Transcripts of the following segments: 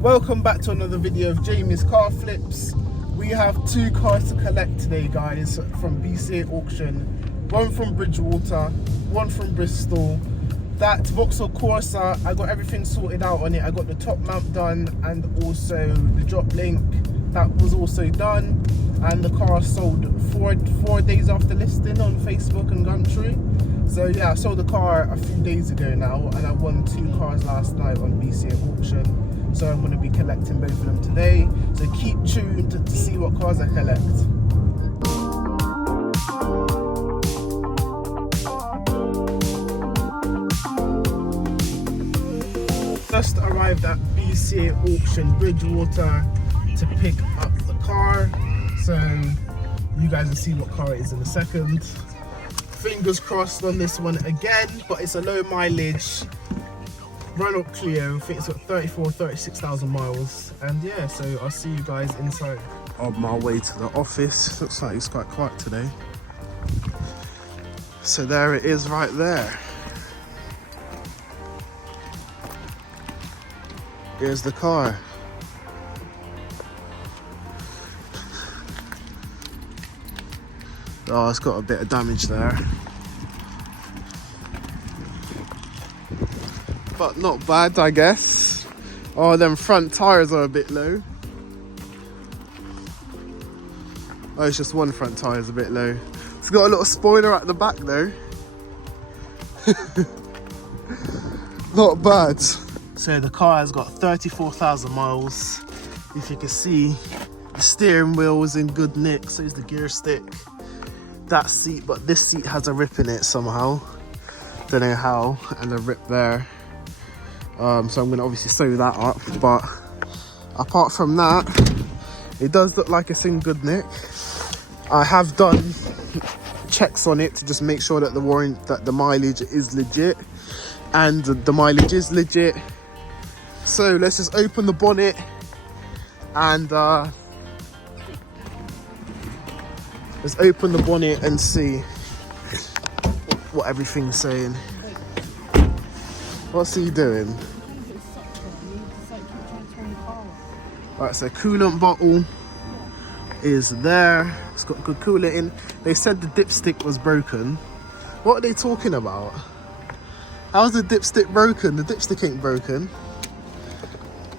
Welcome back to another video of JAMEY'S car flips. We have two cars to collect today, guys, from BCA auction. One from Bridgewater, one from Bristol. That Vauxhall Corsa, I got everything sorted out on it. I got the top mount done and also the drop link, that was also done. And the car sold four days after listing on Facebook and Gumtree. So yeah, I sold the car a few days ago now, and I won two cars last night on BCA auction. So I'm going to be collecting both of them today. So keep tuned to see what cars I collect. Just arrived at BCA auction Bridgewater to pick up the car. So you guys will see what car it is in a second. Fingers crossed on this one again, but it's a low mileage Renault Clio. I think it's got 36,000 miles. And yeah, so I'll see you guys inside. On my way to the office. Looks like it's quite quiet today. So there it is right there. Here's the car. Oh, it's got a bit of damage there. But not bad, I guess. Oh, them front tyres are a bit low. Oh, it's just one front tyre is a bit low. It's got a little spoiler at the back though. Not bad. So the car has got 34,000 miles. If you can see, the steering wheel is in good nick, so is the gear stick. That seat, but this seat has a rip in it somehow. Don't know how, and a rip there. So I'm gonna obviously sew that up, but apart from that, it does look like it's in good nick. I have done checks on it to just make sure that the mileage is legit, and the mileage is legit. So let's just open the bonnet and let's open the bonnet and see what everything's saying. What's he doing? Right, so coolant bottle is there. It's got good coolant in. They said the dipstick was broken. What are they talking about? How's the dipstick broken? The dipstick ain't broken.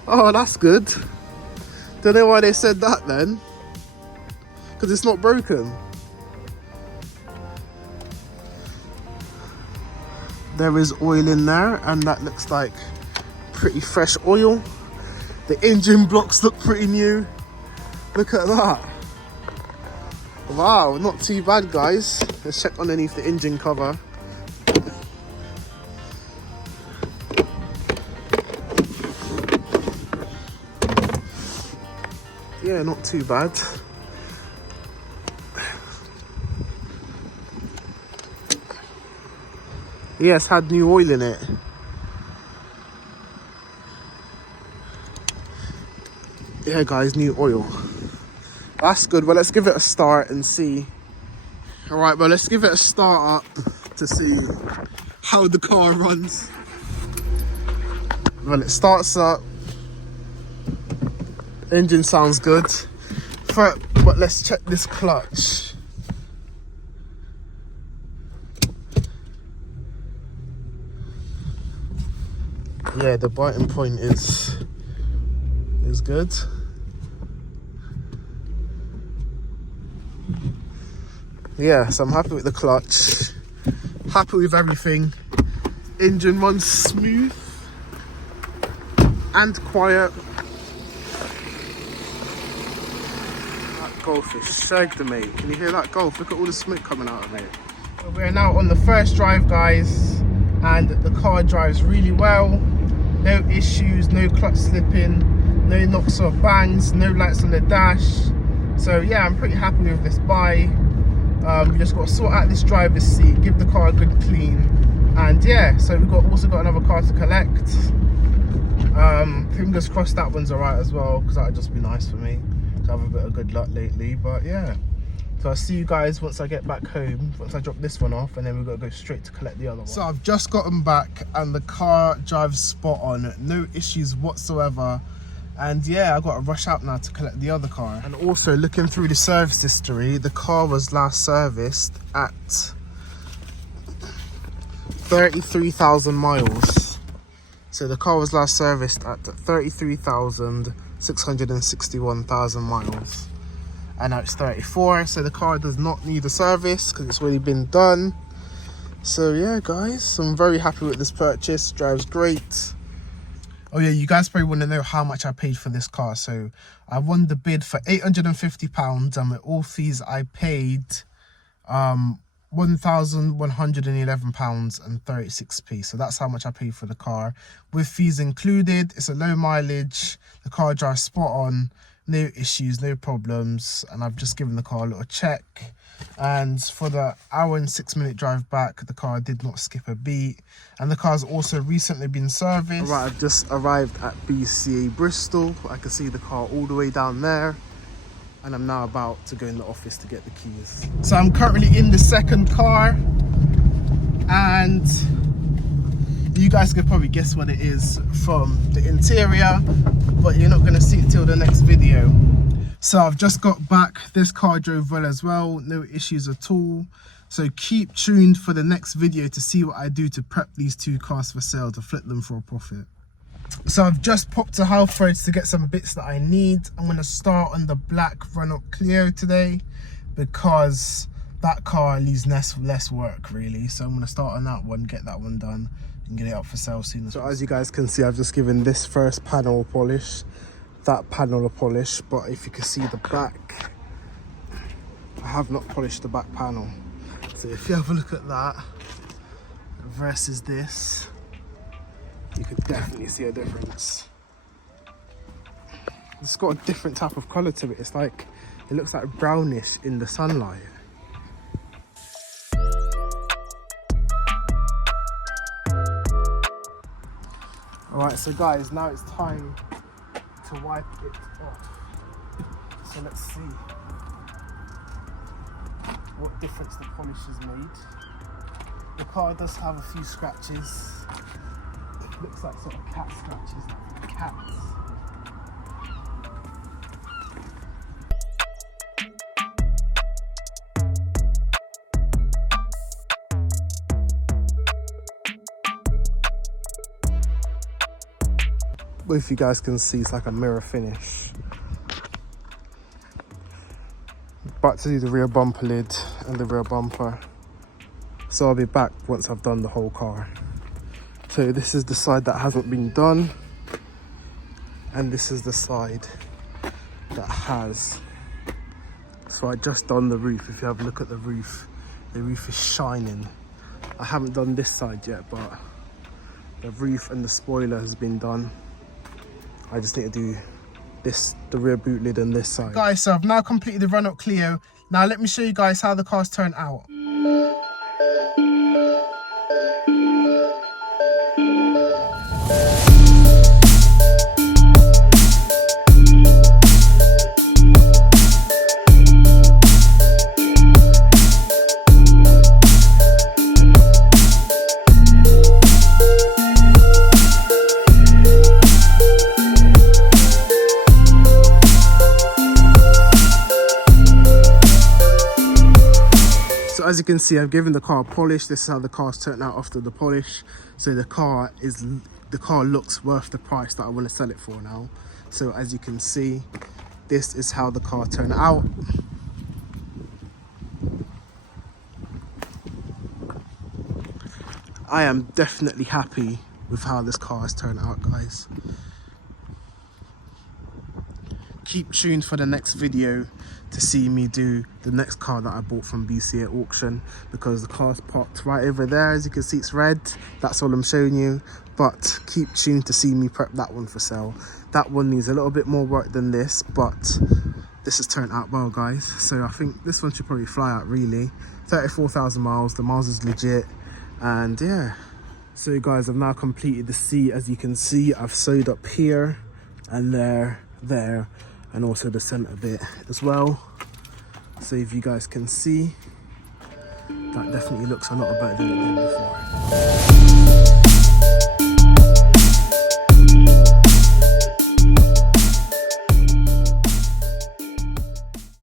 Oh, that's good. Don't know why they said that then. Because it's not broken. There is oil in there, and that looks like pretty fresh oil. The engine blocks look pretty new. Look at that. Wow, not too bad, guys. Let's check underneath the engine cover. Yeah, not too bad. Yes, had new oil in it. Yeah, guys, new oil. That's good. Well, let's give it a start and see. All right, well, let's give it a start up to see how the car runs. Well, it starts up. Engine sounds good. But let's check this clutch. Yeah, the biting point is good. Yeah, so I'm happy with the clutch, happy with everything. Engine runs smooth and quiet. That Golf is shagged, mate. Can you hear that Golf? Look at all the smoke coming out of it. So we're now on the first drive, guys, and the car drives really well. No issues, no clutch slipping, no knocks or bangs, no lights on the dash. So yeah, I'm pretty happy with this buy. We just got to sort out this driver's seat, give the car a good clean, and yeah, so we've also got another car to collect. Fingers crossed that one's alright as well, because that would just be nice for me to have a bit of good luck lately. But yeah, so I'll see you guys once I get back home, once I drop this one off, and then we've got to go straight to collect the other one. So I've just gotten back and the car drives spot on, no issues whatsoever. And yeah, I got to rush out now to collect the other car. And also looking through the service history, the car was last serviced at 33,000 miles. So the car was last serviced at 33,661,000 miles. And now it's 34, so the car does not need a service because it's already been done. So yeah guys, I'm very happy with this purchase. Drives great. Oh yeah, you guys probably want to know how much I paid for this car. So I won the bid for £850, and with all fees I paid £1,111.36. So that's how much I paid for the car with fees included. It's a low mileage, the car drives spot on, no issues, no problems, and I've just given the car a little check. And for the hour and 6-minute drive back, the car did not skip a beat, and the car's also recently been serviced. All right, I've just arrived at BCA Bristol. I can see the car all the way down there, and I'm now about to go in the office to get the keys. So I'm currently in the second car, and you guys could probably guess what it is from the interior, but you're not going to see it till the next video. So I've just got back. This car drove well as well, no issues at all. So keep tuned for the next video to see what I do to prep these two cars for sale, to flip them for a profit. So I've just popped to Halfords to get some bits that I need. I'm going to start on the black Renault Clio today because that car leaves less work really. So I'm going to start on that one, get that one done and get it up for sale soon as possible. So as you guys can see, I've just given this first panel a polish, that panel a polish, but if you can see the back, I have not polished the back panel. So if you have a look at that versus this, you could definitely see a difference. It's got a different type of colour to it. It's like, it looks like brownish in the sunlight. Alright, so guys, now it's time to wipe it off. So let's see what difference the polish has made. The car does have a few scratches. It looks like sort of cat scratches, like cats. But if you guys can see, it's like a mirror finish. Back to do the rear bumper lid and the rear bumper. So I'll be back once I've done the whole car. So this is the side that hasn't been done, and this is the side that has. So I just done the roof. If you have a look at the roof is shining. I haven't done this side yet, but the roof and the spoiler has been done. I just need to do this, the rear boot lid and this side. Guys, so I've now completed the Renault Clio. Now let me show you guys how the car's turned out. So as you can see, I've given the car a polish. This is how the car's turned out after the polish. So the car looks worth the price that I want to sell it for now. So as you can see, this is how the car turned out. I am definitely happy with how this car has turned out, guys. Keep tuned for the next video to see me do the next car that I bought from BCA at auction, because the car's parked right over there. As you can see, it's red. That's all I'm showing you, but keep tuned to see me prep that one for sale. That one needs a little bit more work than this, but this has turned out well, guys. So I think this one should probably fly out really. 34,000 miles, the miles is legit, and yeah. So guys, I've now completed the seat. As you can see, I've sewed up here and there, and also the center bit as well. So if you guys can see, that definitely looks a lot better than it did before.